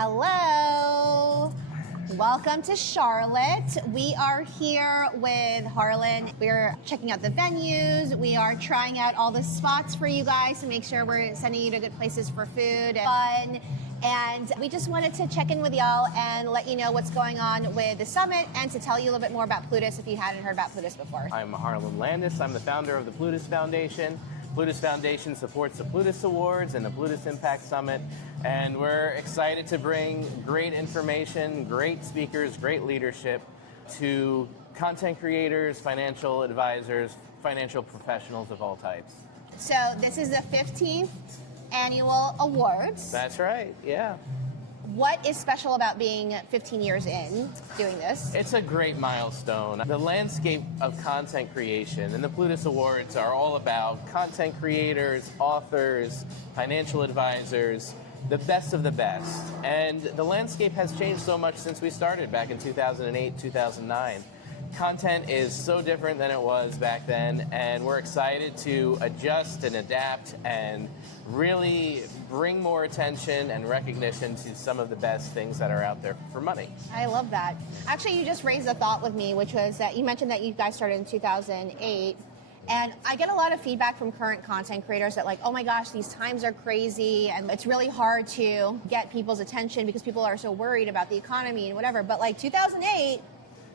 Hello. Welcome to Charlotte. We are here with Harlan. We're checking out the venues. We are trying out all the spots for you guys to make sure we're sending you to good places for food and fun. And we just wanted to check in with y'all and let you know what's going on with the summit and to tell you a little bit more about Plutus if you hadn't heard about Plutus before. I'm Harlan Landes. I'm the founder of the Plutus Foundation. Plutus Foundation supports the Plutus Awards and the Plutus Impact Summit, and we're excited to bring great information, great speakers, great leadership to content creators, financial advisors, financial professionals of all types. So this is the 15th annual awards. That's right, yeah. What is special about being 15 years in doing this? It's a great milestone. The landscape of content creation and the Plutus Awards are all about content creators, authors, financial advisors, the best of the best. And the landscape has changed so much since we started back in 2008, 2009. Content is so different than it was back then, and we're excited to adjust and adapt and really bring more attention and recognition to some of the best things that are out there for money. I love that. Actually, you just raised a thought with me, which was that you mentioned that you guys started in 2008. And I get a lot of feedback from current content creators that like, oh my gosh, these times are crazy and it's really hard to get people's attention because people are so worried about the economy and whatever. But like 2008,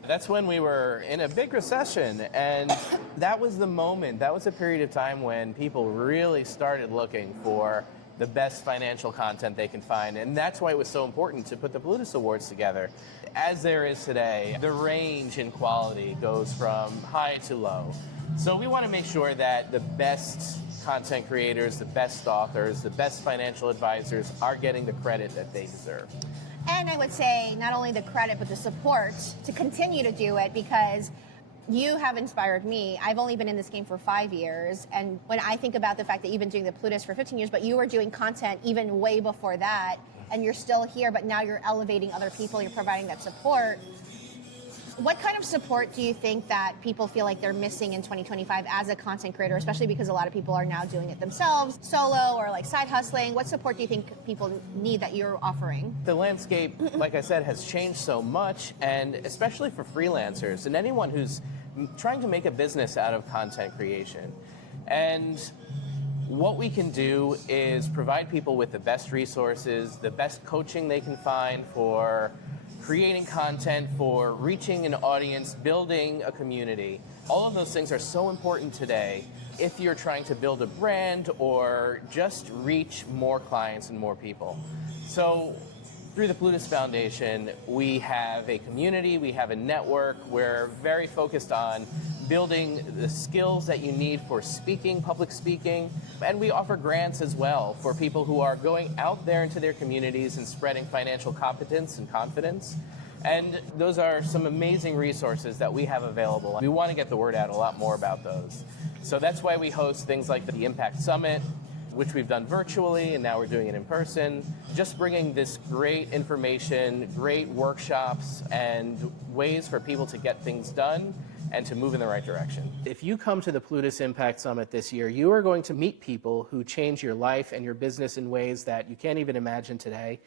that's when we were in a big recession, and that was the moment, that was a period of time when people really started looking for the best financial content they can find, and that's why it was so important to put the Plutus Awards together. As there is today, the range in quality goes from high to low. So we want to make sure that the best content creators, the best authors, the best financial advisors are getting the credit that they deserve. and I would say not only the credit, but the support to continue to do it, because you have inspired me. I've only been in this game for 5 years, and when I think about the fact that you've been doing the Plutus for 15 years, but you were doing content even way before that, and you're still here, but now you're elevating other people, you're providing that support. What kind of support do you think that people feel like they're missing in 2025 as a content creator, especially because a lot of people are now doing it themselves, solo or like side hustling? What support do you think people need that you're offering? The landscape, like I said, has changed so much, and especially for freelancers and anyone who's trying to make a business out of content creation. And what we can do is provide people with the best resources, the best coaching they can find for creating content, for reaching an audience, building a community. All of those things are so important today if you're trying to build a brand or just reach more clients and more people. So through the Plutus Foundation, we have a community, we have a network. We're very focused on building the skills that you need for speaking, public speaking, and we offer grants as well for people who are going out there into their communities and spreading financial competence and confidence. And those are some amazing resources that we have available. We want to get the word out a lot more about those. So that's why we host things like the Impact Summit, which we've done virtually, and now we're doing it in person. Just bringing this great information, great workshops, and ways for people to get things done and to move in the right direction. If you come to the Plutus Impact Summit this year, you are going to meet people who change your life and your business in ways that you can't even imagine today.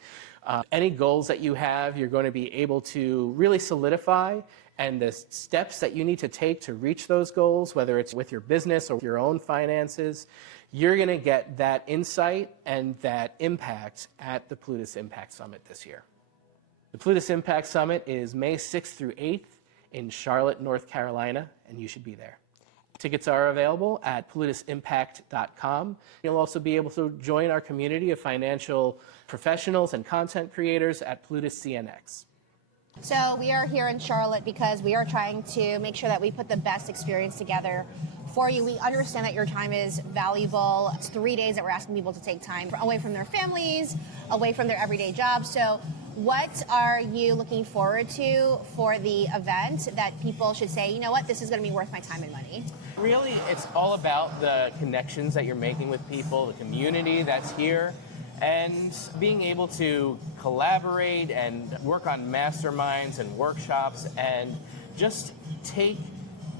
Any goals that you have, you're going to be able to really solidify, and the steps that you need to take to reach those goals, whether it's with your business or your own finances, you're going to get that insight and that impact at the Plutus Impact Summit this year. The Plutus Impact Summit is May 6th through 8th in Charlotte, North Carolina, and you should be there. Tickets are available at PlutusImpact.com. You'll also be able to join our community of financial professionals and content creators at Plutus CNX. So we are here in Charlotte because we are trying to make sure that we put the best experience together for you. We understand that your time is valuable. It's 3 days that we're asking people to take time away from their families, away from their everyday jobs. So what are you looking forward to for the event that people should say, you know what, this is going to be worth my time and money? Really, it's all about the connections that you're making with people, the community that's here, and being able to collaborate and work on masterminds and workshops and just take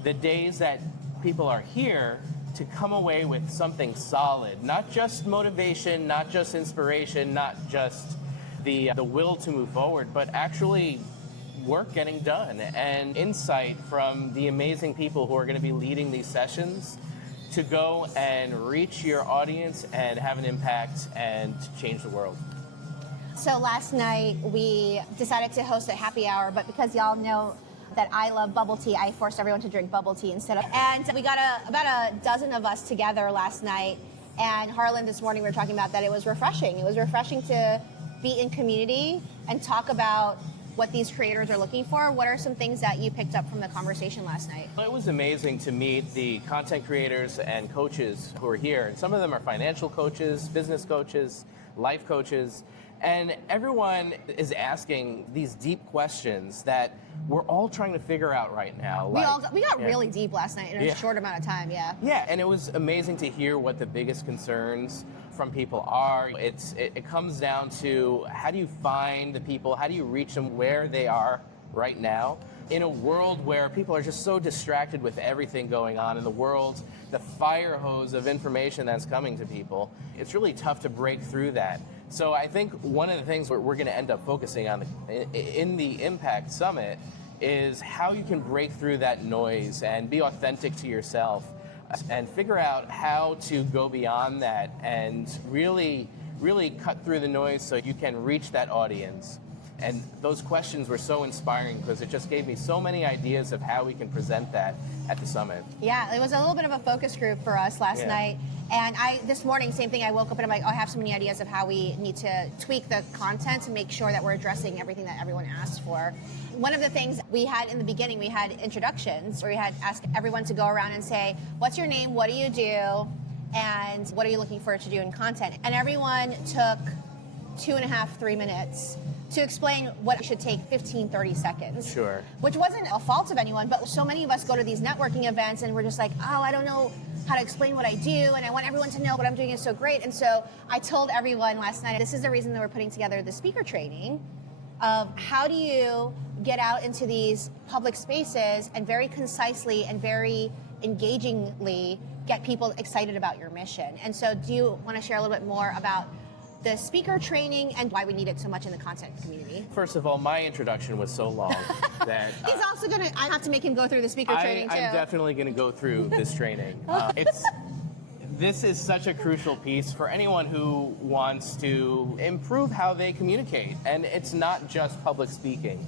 the days that people are here to come away with something solid, not just motivation, not just inspiration, not just the will to move forward, but actually work getting done and insight from the amazing people who are going to be leading these sessions to go and reach your audience and have an impact and change the world. So last night we decided to host a happy hour, but because y'all know that I love bubble tea, I forced everyone to drink bubble tea instead of. And we got about a dozen of us together last night. And Harlan, this morning we were talking about that it was refreshing. It was refreshing to be in community and talk about what these creators are looking for. What are some things that you picked up from the conversation last night? It was amazing to meet the content creators and coaches who are here. And some of them are financial coaches, business coaches, life coaches. And everyone is asking these deep questions that we're all trying to figure out right now. We got really deep last night in a short amount of time, yeah. Yeah, and it was amazing to hear what the biggest concerns from people are. It comes down to how do you find the people, how do you reach them where they are right now? In a world where people are just so distracted with everything going on in the world, the fire hose of information that's coming to people, it's really tough to break through that. So I think one of the things we're going to end up focusing on in the Impact Summit is how you can break through that noise and be authentic to yourself and figure out how to go beyond that and really cut through the noise so you can reach that audience. And those questions were so inspiring because it just gave me so many ideas of how we can present that at the summit. Yeah, it was a little bit of a focus group for us last night. And this morning, same thing, I woke up and I'm like, oh, I have so many ideas of how we need to tweak the content to make sure that we're addressing everything that everyone asked for. One of the things we had in the beginning, we had introductions where we had asked everyone to go around and say, what's your name, what do you do, and what are you looking for to do in content? And everyone took 2.5, 3 minutes to explain what should take 15, 30 seconds. Sure. Which wasn't a fault of anyone, but so many of us go to these networking events and we're just like, oh, I don't know how to explain what I do, and I want everyone to know what I'm doing is so great. And so I told everyone last night, this is the reason that we're putting together the speaker training of how do you get out into these public spaces and very concisely and very engagingly get people excited about your mission. And so do you want to share a little bit more about the speaker training and why we need it so much in the content community? First of all, my introduction was so long that He's also gonna. I have to make him go through the speaker training too. I'm definitely going to go through this training. This is such a crucial piece for anyone who wants to improve how they communicate, and it's not just public speaking.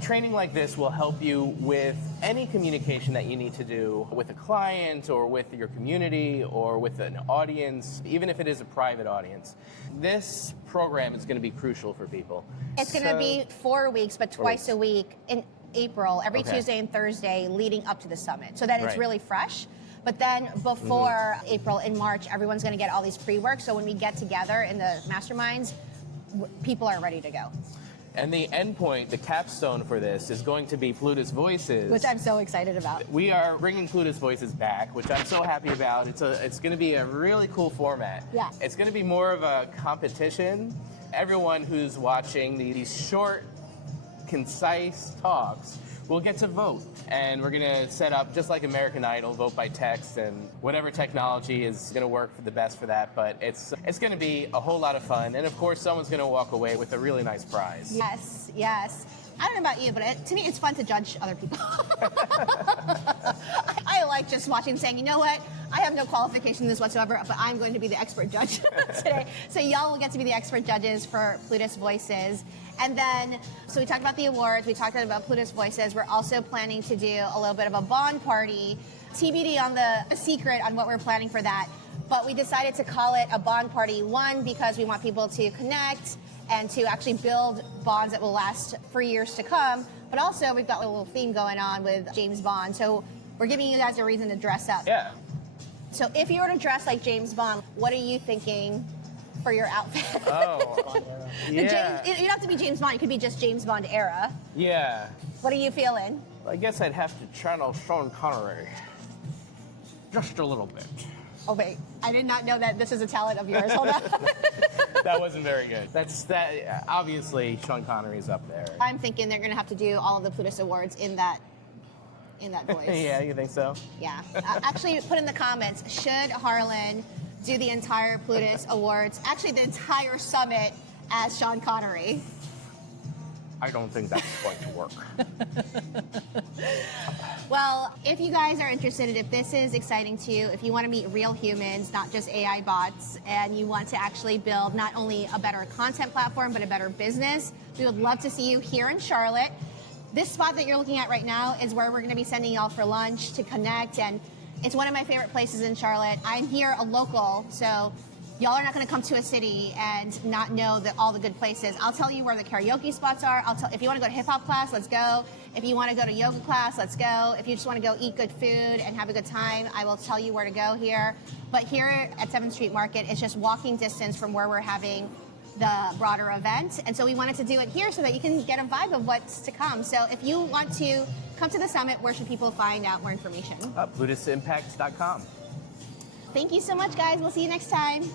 Training like this will help you with any communication that you need to do with a client or with your community or with an audience, even if it is a private audience. This program is going to be crucial for people. It's going to be 4 weeks, but twice a week in April, every Tuesday and Thursday leading up to the summit, so that it's really fresh. But then before April, in March, everyone's going to get all these pre-work, so when we get together in the masterminds, people are ready to go. And the endpoint, the capstone for this, is going to be Plutus Voices. Which I'm so excited about. We are bringing Plutus Voices back, which I'm so happy about. It's going to be a really cool format. Yeah. It's going to be more of a competition. Everyone who's watching these short, concise talks will get to vote. And we're going to set up, just like American Idol, vote by text, and whatever technology is going to work for the best for that. But it's going to be a whole lot of fun. And of course, someone's going to walk away with a really nice prize. Yes, yes. I don't know about you, but to me, it's fun to judge other people. I like just watching, saying, you know what? I have no qualification in this whatsoever, but I'm going to be the expert judge today. So y'all will get to be the expert judges for Plutus Voices. And then, so we talked about the awards, we talked about Plutus Voices. We're also planning to do a little bit of a bond party. TBD on the secret on what we're planning for that. But we decided to call it a bond party, one, because we want people to connect and to actually build bonds that will last for years to come. But also, we've got a little theme going on with James Bond. So we're giving you guys a reason to dress up. Yeah. So if you were to dress like James Bond, what are you thinking for your outfit? Oh, yeah. You don't have to be James Bond. It could be just James Bond era. Yeah. What are you feeling? I guess I'd have to channel Sean Connery. Just a little bit. Oh, wait. I did not know that this is a talent of yours. Hold on. That wasn't very good. That. Obviously, Sean Connery's up there. I'm thinking they're going to have to do all of the Plutus Awards in that voice. Yeah, you think so? Yeah. Actually, put in the comments, should Harlan do the entire Plutus Awards, actually the entire summit as Sean Connery. I don't think that's going to work. Well, if you guys are interested, if this is exciting to you, if you want to meet real humans, not just AI bots, and you want to actually build not only a better content platform, but a better business, we would love to see you here in Charlotte. This spot that you're looking at right now is where we're going to be sending y'all for lunch to connect, and it's one of my favorite places in Charlotte. I'm here a local, so y'all are not going to come to a city and not know all the good places. I'll tell you where the karaoke spots are. If you want to go to hip hop class, let's go. If you want to go to yoga class, let's go. If you just want to go eat good food and have a good time, I will tell you where to go here. But here at 7th Street Market, it's just walking distance from where we're having the broader event. And so we wanted to do it here so that you can get a vibe of what's to come. So if you want to come to the summit, where should people find out more information? PlutusImpact.com. Thank you so much, guys. We'll see you next time.